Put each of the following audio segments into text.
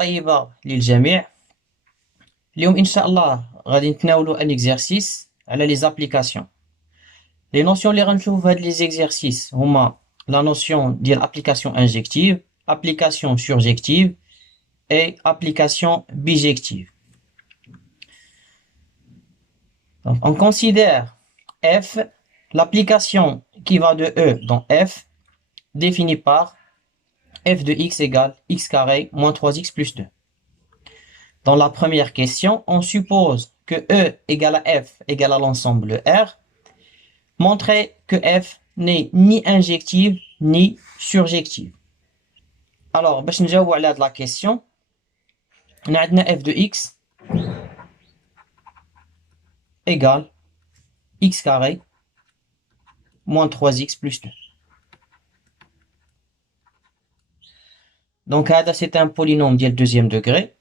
طيبة للجميع. اليوم إن شاء الله غادي نتناولوا ان اكزرسيس على لي زابليكاسيون. لي نوسيون اللي غنشوفو في هاد لي زيكزرسيس هما لا نوسيون ديال ابليكاسيون انجيكتيف، ابليكاسيون سورجيكتيف et application bijective. Donc, on considère f, l'application qui va de E dans f, définie par f de x égale x carré moins 3x plus 2. Dans la première question, on suppose que E égale à f égale à l'ensemble R. Montrer que f n'est ni injective ni surjective. Alors, باش نجاوبوا على la question, on a f de x égale x carré moins 3x plus 2. Donc, c'est un polynôme de deuxième degré.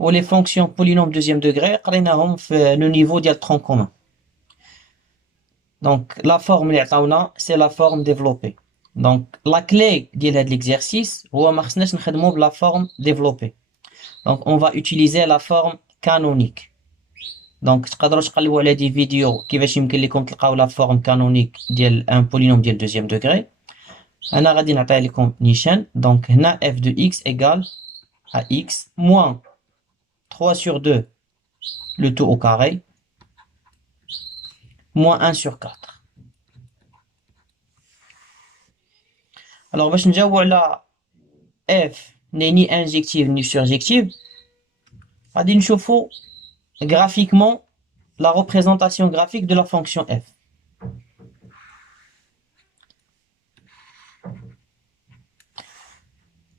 Ou les fonctions polynômes deuxième degré, le niveau de tronc commun. Donc, la forme, c'est la forme développée. Donc, la clé de l'exercice, c'est la forme développée. Donc, on va utiliser la forme canonique. Donc, تقدروا تقلبوا على des vidéos كيفاش يمكن لكم تلقاو la forme canonique ديال un polynôme ديال deuxième degré. أنا غادي نعطي لكم نيشان. Donc, هنا f de x égale à x moins 3 sur 2 le tout au carré moins 1 sur 4. Alors, باش نجاوبوا على f n'est ni injective ni surjective, غادي نشوفوا graphiquement la représentation graphique de la fonction f.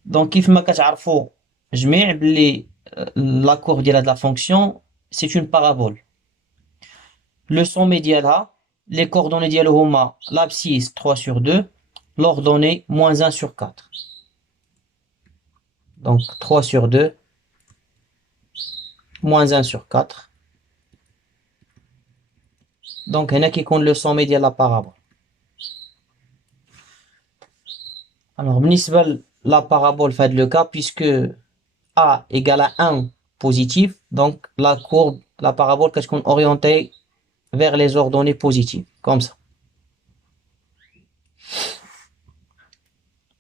Donc, كيف كتعرفوا جميع بلي la courbe ديال la fonction c'est une parabole. Le sommet ديالها les coordonnées ديالو هما l'abscisse 3 sur 2, l'ordonnée moins 1 sur 4. Donc 3 sur 2 moins 1 sur 4. Donc هنا كيكون le sommet ديال la parabole. Alors بالنسبة la parabole fait le cas puisque a égale à 1 positif, donc la courbe, la parabole كتكون orientée vers les ordonnées positives, comme ça.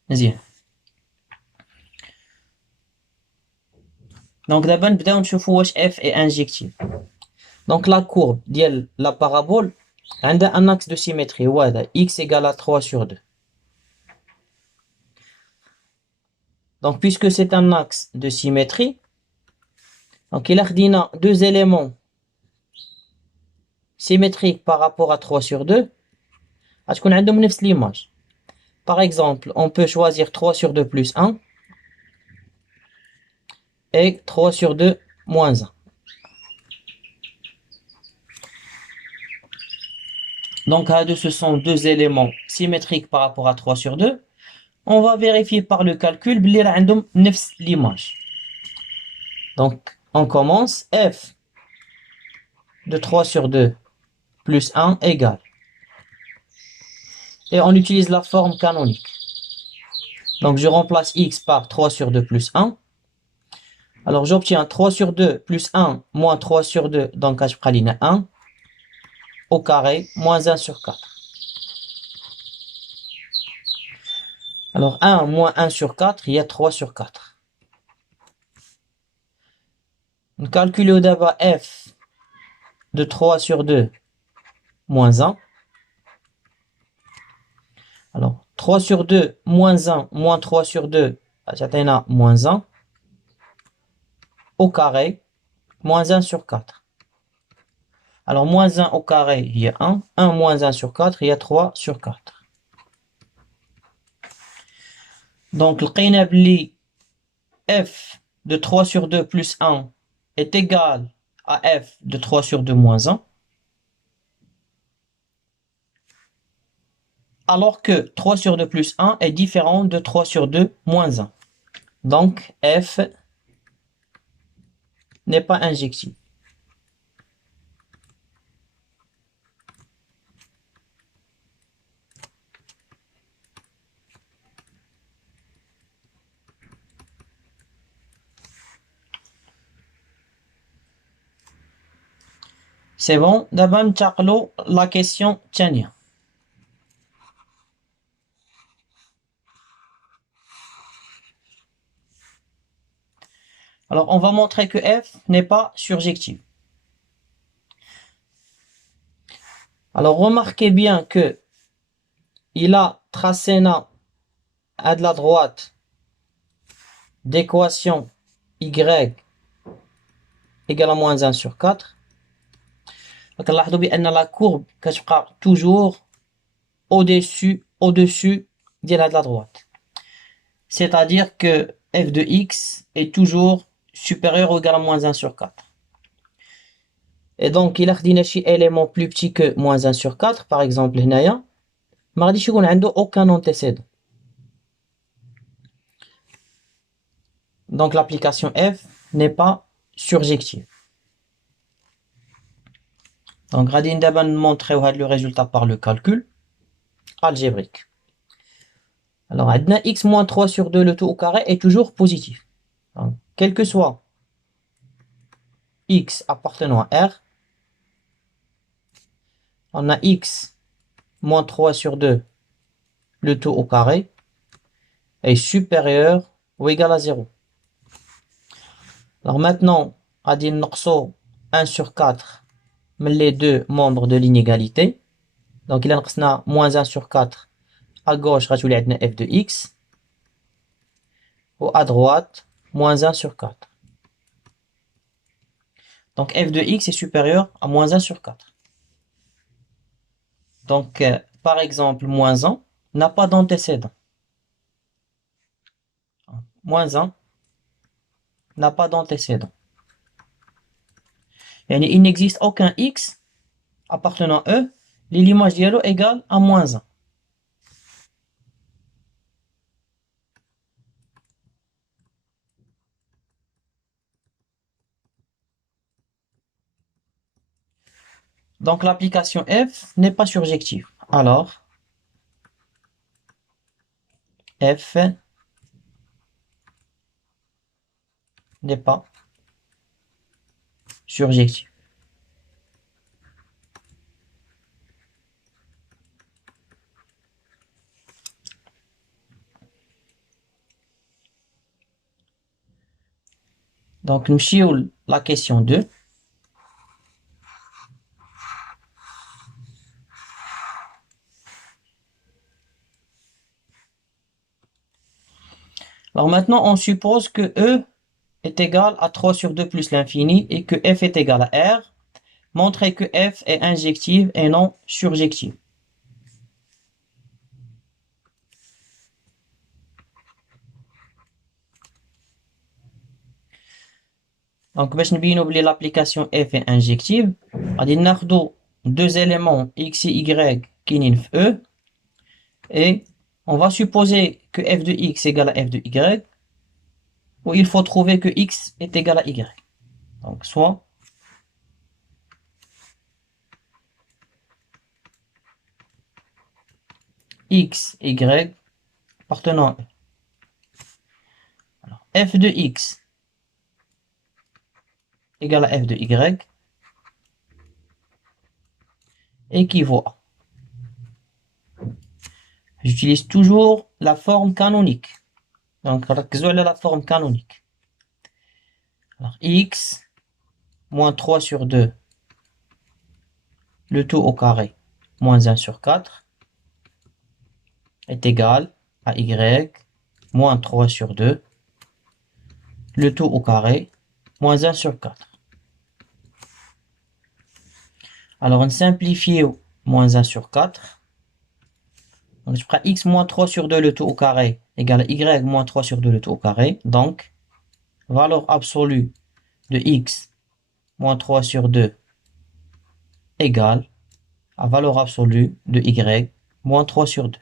مزيان. Donc d'abord نبداو نشوفوا واش f est injective. Donc la courbe ديال la parabole عندها un axe de symétrie هو هذا x égale à 3 sur 2. Donc puisque c'est un axe de symétrie, donc il a deux éléments symétriques par rapport à 3 sur 2, غتكون عندهم نفس l'image. Par exemple, on peut choisir 3 sur 2 plus 1 et 3 sur 2 moins 1. Donc, ce sont deux éléments symétriques par rapport à 3 sur 2. On va vérifier par le calcul l'image. Donc, on commence. F de 3 sur 2 plus 1 égale. Et on utilise la forme canonique. Donc, je remplace x par 3 sur 2 plus 1. Alors, j'obtiens 3 sur 2 plus 1 moins 3 sur 2. Donc, je prends 1 au carré moins 1 sur 4. Alors, 1 moins 1 sur 4, il y a 3 sur 4. On calcule d'abord f de 3 sur 2 moins 1. Alors, 3 sur 2 moins 1 moins 3 sur 2, ça moins 1 au carré moins 1 sur 4. Alors, moins 1 au carré, il y a 1. 1 moins 1 sur 4, il y a 3 sur 4. Donc, le قينا f de 3 sur 2 plus 1 est égal à f de 3 sur 2 moins 1. Alors que 3 sur 2 plus 1 est différent de 3 sur 2 moins 1. Donc, f n'est pas injectif. C'est bon. D'abord, ننتقلوا la question الثانية. Alors, on va montrer que f n'est pas surjective. Alors, remarquez bien que il a tracé là à de la droite d'équation y égale à moins 1 sur 4. Donc, نلاحظوا بأن la courbe كتبقى toujours au-dessus de la droite. C'est-à-dire que f de x est toujours supérieur ou égal à moins 1 sur 4. Et donc, il a خدينا شي élément plus petit que moins 1 sur 4, par exemple, هنايا ما غاديش يكون عنده aucun antécédent. Donc, l'application f n'est pas surjective. Donc, غادي دابا نمونطريو هذا le résultat par le calcul algébrique. Alors, عندنا x moins 3 sur 2 le tout au carré est toujours positif. Donc, quel que soit x appartenant à R, on a x moins 3 sur 2 le tout au carré est supérieur ou égal à 0. Alors maintenant, غادي نقصو 1 sur 4 من les deux membres de l'inégalité. Donc il a نقصنا moins 1 sur 4 à gauche غتولي عندنا f de x ou à droite moins 1 sur 4. Donc f de x est supérieur à moins 1 sur 4. Donc par exemple moins 1 n'a pas d'antécédent. Moins 1 n'a pas d'antécédent. يعني il n'existe aucun x appartenant à E اللي l'image ديالو égale à moins 1. Donc l'application f n'est pas surjective. Alors f n'est pas surjective. Donc nous chions la question 2. Alors maintenant on suppose que E est égal à 3 sur 2 plus l'infini et que f est égal à R. Montrez que f est injective et non surjective. Donc باش نبينو بلي l'application f est injective, غادي ناخدو deux éléments x et y كاينين في E et on va supposer que f de x égale à f de y, où il faut trouver que x est égal à y. Donc soit x et y appartenant à E. Alors, f de x égale à f de y équivaut à. J'utilise toujours la forme canonique. Donc, ركزوا على la forme canonique. Alors, x moins 3 sur 2 le tout au carré moins 1 sur 4 est égal à y moins 3 sur 2 le tout au carré moins 1 sur 4. Alors, on simplifie moins 1 sur 4. Donc, je prends x moins 3 sur 2 le tout au carré égale à y moins 3 sur 2 le tout au carré. Donc, valeur absolue de x moins 3 sur 2 égale à valeur absolue de y moins 3 sur 2.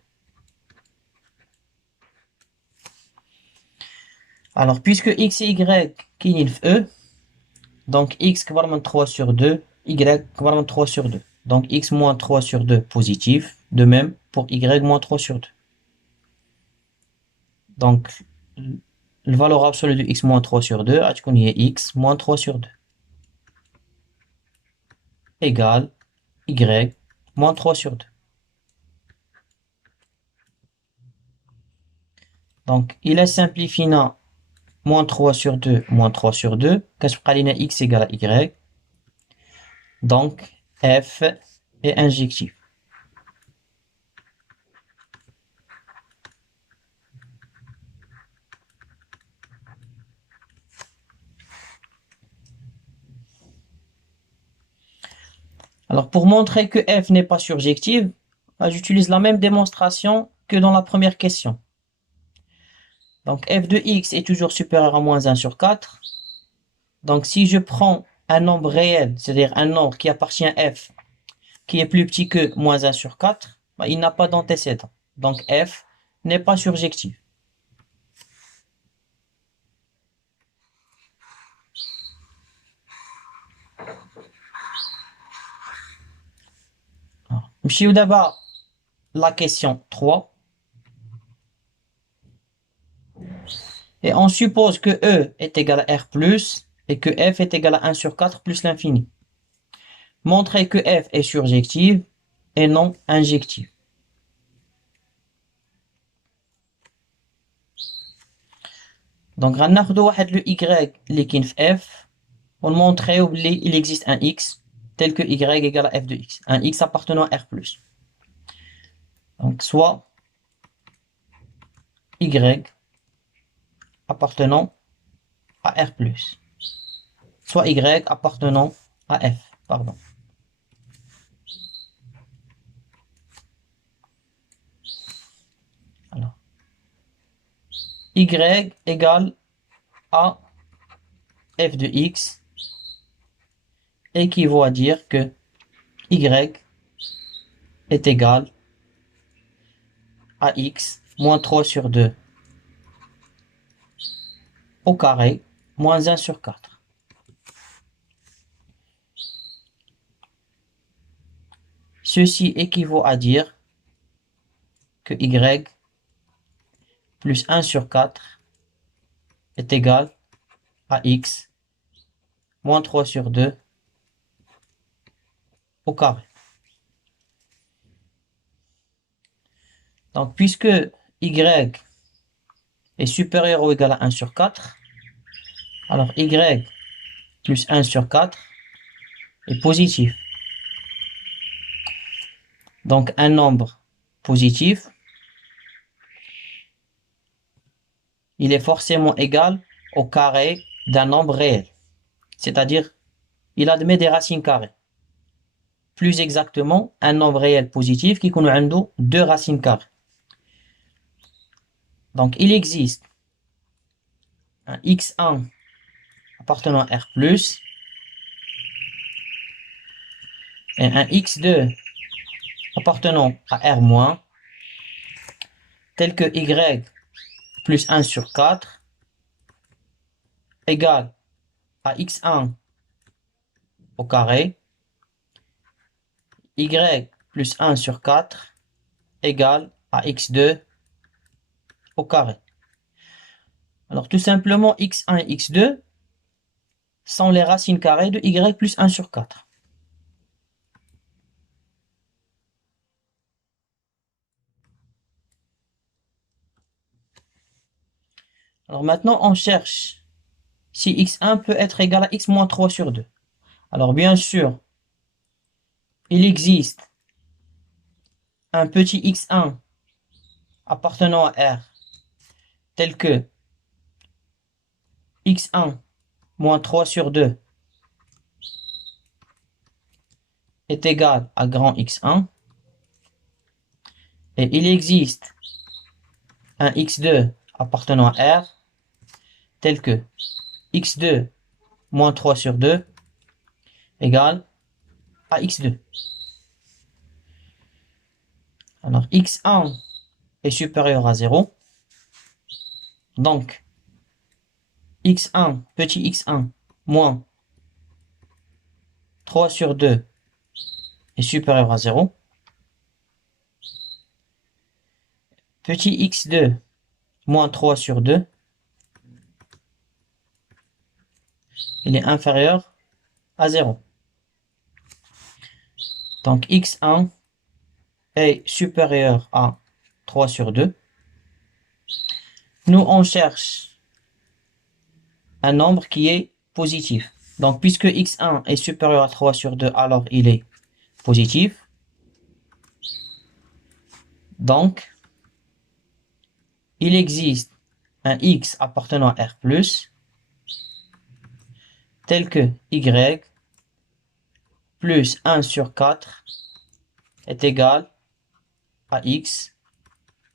Alors, puisque x et y كاينين في E, donc x كبر من 3 sur 2, y كبر من 3 sur 2. Donc x moins 3 sur 2 positif, de même pour y moins 3 sur 2. Donc, la valeur absolue de x moins 3 sur 2, غتكون هي x moins 3 sur 2. égale y moins 3 sur 2. Donc, il est simplifiant moins 3 sur 2, moins 3 sur 2. Qu'est-ce que x égale à y? Donc, f est injectif. Alors, pour montrer que f n'est pas surjective, j'utilise la même démonstration que dans la première question. Donc, f de x est toujours supérieur à moins 1 sur 4. Donc, si je prends un nombre réel, c'est-à-dire un nombre qui appartient à f, qui est plus petit que moins 1 sur 4, il n'a pas d'antécédent. Donc, f n'est pas surjectif. نمشيو d'abord la question 3. Et on suppose que E est égal à R plus et que F est égal à 1 sur 4 plus l'infini. Montrer que F est surjective et non injective. Donc, on va le Y اللي كاين في F ونمونطريو بلي il existe un X tel que Y égale à F de X. Un X appartenant à R plus. Donc, soit Y appartenant à R plus. Soit Y appartenant à F, pardon. Alors, Y égale à F de X équivaut à dire que Y est égal à X moins 3 sur 2 au carré moins 1 sur 4. Ceci équivaut à dire que Y plus 1 sur 4 est égal à X moins 3 sur 2 au carré. Donc, puisque Y est supérieur ou égal à 1 sur 4, alors Y plus 1 sur 4 est positif. Donc, un nombre positif, il est forcément égal au carré d'un nombre réel. C'est-à-dire, il admet des racines carrées. Plus exactement, un nombre réel positif qui connaît deux racines carrées. Donc, il existe un x1 appartenant à R+, et un x2 appartenant à R-, tel que y plus 1 sur 4 égale à x1 au carré, y plus 1 sur 4 égale à x2 au carré. Alors, tout simplement, x1 et x2 sont les racines carrées de y plus 1 sur 4. Alors maintenant, on cherche si x1 peut être égal à x moins 3 sur 2. Alors bien sûr, il existe un petit x1 appartenant à R tel que x1 moins 3 sur 2 est égal à grand x1 et il existe un x2 appartenant à R tel que x2 moins 3 sur 2 égale à x2. Alors x1 est supérieur à 0. Donc x1, petit x1, moins 3 sur 2 est supérieur à 0. Petit x2, moins 3 sur 2, il est inférieur à 0. Donc x1 est supérieur à 3 sur 2. Nous, on cherche un nombre qui est positif. Donc, puisque x1 est supérieur à 3 sur 2, alors il est positif. Donc, il existe un x appartenant à R+, tel que y plus 1 sur 4 est égal à x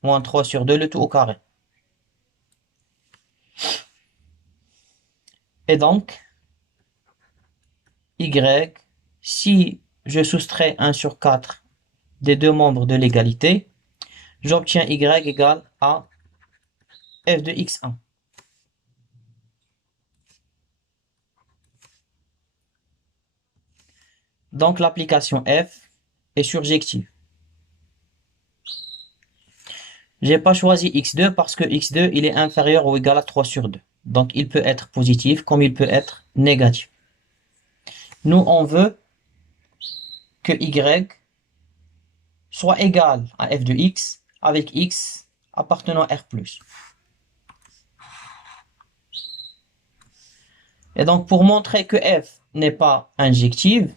moins 3 sur 2, le tout au carré. Et donc, y, si je soustrais 1 sur 4 des deux membres de l'égalité, j'obtiens y égale à f de x1. Donc l'application f est surjective. J'ai pas choisi x2 parce que x2 il est inférieur ou égal à 3 sur 2. Donc il peut être positif comme il peut être négatif. Nous on veut que y soit égal à f de x avec x appartenant à R+. Et donc pour montrer que f n'est pas injective,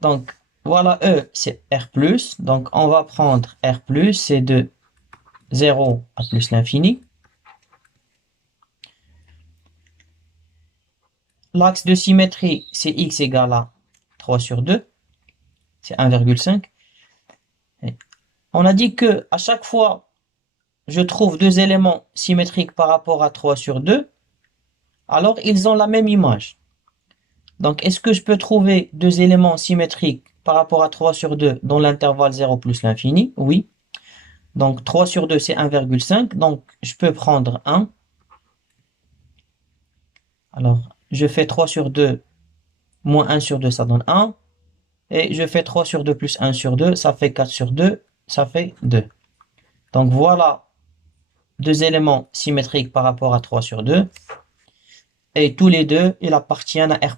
donc voilà E c'est R+, donc on va prendre R+, c'est de 0 à plus l'infini. L'axe de symétrie c'est x égale à 3 sur 2, c'est 1,5. On a dit que à chaque fois je trouve deux éléments symétriques par rapport à 3 sur 2, alors ils ont la même image. Donc est-ce que je peux trouver deux éléments symétriques par rapport à 3 sur 2 dans l'intervalle 0 plus l'infini? Oui. Donc 3 sur 2 c'est 1,5. Donc je peux prendre 1. Alors je fais 3 sur 2 moins 1 sur 2 ça donne 1. Et je fais 3 sur 2 plus 1 sur 2, ça fait 4 sur 2, ça fait 2. Donc voilà deux éléments symétriques par rapport à 3 sur 2. Et tous les deux, ils appartiennent à R+.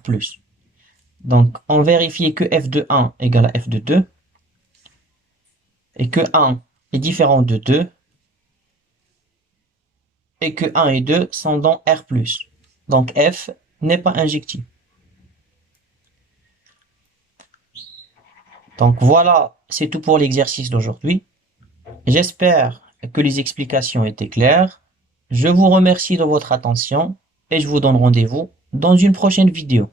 Donc on vérifie que f de 1 égale à f de 2. Et que 1 est différent de 2. Et que 1 et 2 sont dans R+. Donc f n'est pas injectif. Donc voilà, c'est tout pour l'exercice d'aujourd'hui. J'espère que les explications étaient claires. Je vous remercie de votre attention et je vous donne rendez-vous dans une prochaine vidéo.